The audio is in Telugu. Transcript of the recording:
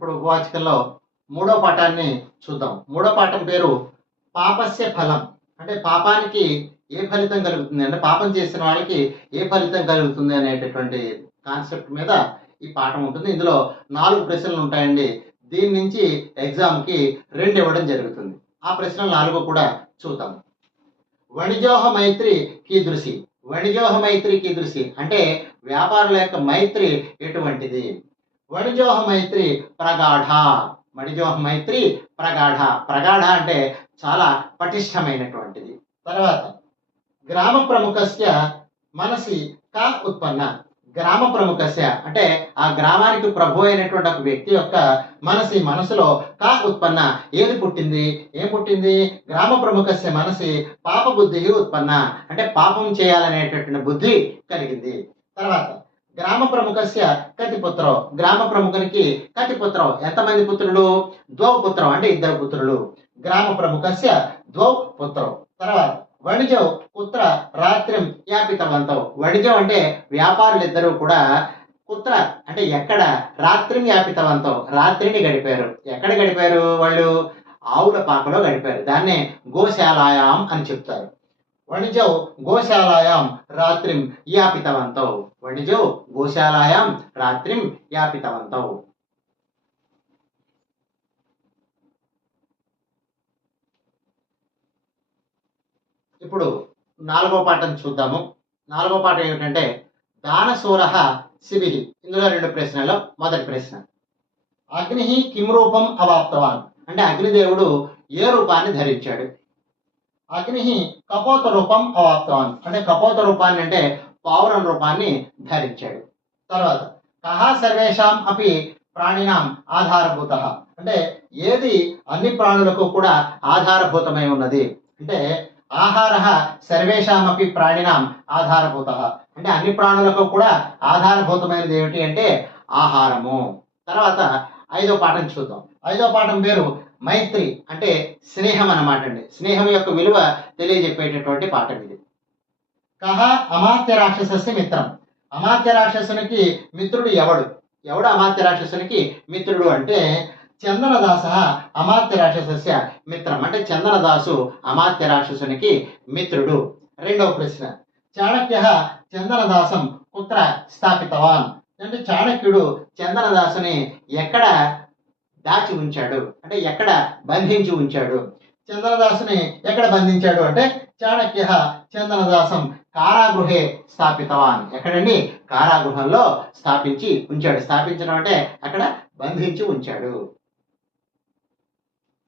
ఇప్పుడు వాచకంలో మూడో పాఠాన్ని చూద్దాం. మూడో పాఠం పేరు పాపస్య ఫలం. అంటే పాపానికి ఏ ఫలితం కలుగుతుంది, అంటే పాపం చేసిన వాళ్ళకి ఏ ఫలితం కలుగుతుంది అనేటటువంటి కాన్సెప్ట్ మీద ఈ పాఠం ఉంటుంది. ఇందులో 4 ప్రశ్నలు ఉంటాయండి. దీని నుంచి ఎగ్జామ్కి 2 ఇవ్వడం జరుగుతుంది. ఆ ప్రశ్నలు 4 కూడా చూద్దాం. వణిజోహ మైత్రి కీదృశి. వణిజోహ మైత్రి కీదృశి అంటే వ్యాపారుల యొక్క మైత్రి ఎటువంటిది? వణిజోహ మైత్రి ప్రగాఢ. వణిజోహ మైత్రి ప్రగాఢ. ప్రగాఢ అంటే చాలా పటిష్టమైనటువంటిది. తర్వాత గ్రామ ప్రముఖస్య మనసి కా ఉత్పన్న. గ్రామ ప్రముఖస్య అంటే ఆ గ్రామానికి ప్రభు అయినటువంటి ఒక వ్యక్తి యొక్క మనసులో కా ఉత్పన్న ఏది పుట్టింది? ఏం పుట్టింది? గ్రామ ప్రముఖస్య మనసి పాప బుద్ధి ఉత్పన్న అంటే పాపం చేయాలనేటటువంటి బుద్ధి కలిగింది. తర్వాత గ్రామ ప్రముఖస్య కతి పుత్రో. గ్రామ ప్రముఖునికి కతి పుత్రో ఎంతమంది పుత్రులు? 2 పుత్రం అంటే 2 పుత్రులు. గ్రామ ప్రముఖస్య 2 పుత్రో. తర్వాత వణిజౌ కుత్ర రాత్రిం యాపితవంతౌ. వణిజం అంటే వ్యాపారులు ఇద్దరు కూడా కుత్ర అంటే ఎక్కడ, రాత్రిని యాపితవంతౌ రాత్రిని గడిపారు. ఎక్కడ గడిపారు వాళ్ళు? ఆవుల పాకలో గడిపారు. దాన్నే గోశాలాయాం అని చెప్తారు. వణిజౌ గోశాలాయాం రాత్రిం యాపితవంతౌ. వణిజౌ గోశాలాయాం రాత్రిం యాపితవంతౌ. ఇప్పుడు 4వ పాఠం చూద్దాము. 4వ పాఠం ఏమిటంటే దానశూరః శిబిః. ఇందులో 2 ప్రశ్నలు. మొదటి ప్రశ్న అగ్ని కిం రూపం అవాప్తవాన్. అంటే అగ్నిదేవుడు ఏ రూపాన్ని ధరించాడు? అగ్ని కపోత రూపం అవాప్తవాన్ అంటే కపోత రూపాన్ని అంటే పావురం రూపాన్ని ధరించాడు. తర్వాత కహ సర్వేషాం అపి ప్రాణినాం ఆధారభూతః. అంటే ఏది అన్ని ప్రాణులకు కూడా ఆధారభూతమై ఉన్నది? అంటే ఆహార సర్వేషామపి ప్రాణినాం ఆధారభూతః అంటే అన్ని ప్రాణులకు కూడా ఆధారభూతమైనది ఏమిటి అంటే ఆహారము. తర్వాత 5వ పాఠం చూద్దాం. 5వ పాఠం పేరు మైత్రి అంటే స్నేహం అన్నమాట అండి. స్నేహం యొక్క విలువ తెలియజెప్పేటటువంటి పాఠం ఇది. కహ అమాత్య రాక్షసస్య మిత్రం. అమాత్య రాక్షసునికి మిత్రుడు ఎవడు? ఎవడు అమాత్య రాక్షసునికి మిత్రుడు అంటే చందనదాస అమాత్య రాక్షసస్య మిత్రం. అంటే చందనదాసు అమాత్య రాక్షసునికి మిత్రుడు. 2వ ప్రశ్న చాణక్య చందనదాసం కుత్ర స్థాపితవాన్. అంటే చాణక్యుడు చందనదాసుని ఎక్కడ దాచి ఉంచాడు? అంటే ఎక్కడ బంధించి ఉంచాడు? చందనదాసుని ఎక్కడ బంధించాడు అంటే చాణక్య చందనదాసం కారాగృహే స్థాపితవాన్. ఎక్కడండి? కారాగృహంలో స్థాపించి ఉంచాడు. స్థాపించడం అంటే అక్కడ బంధించి ఉంచాడు.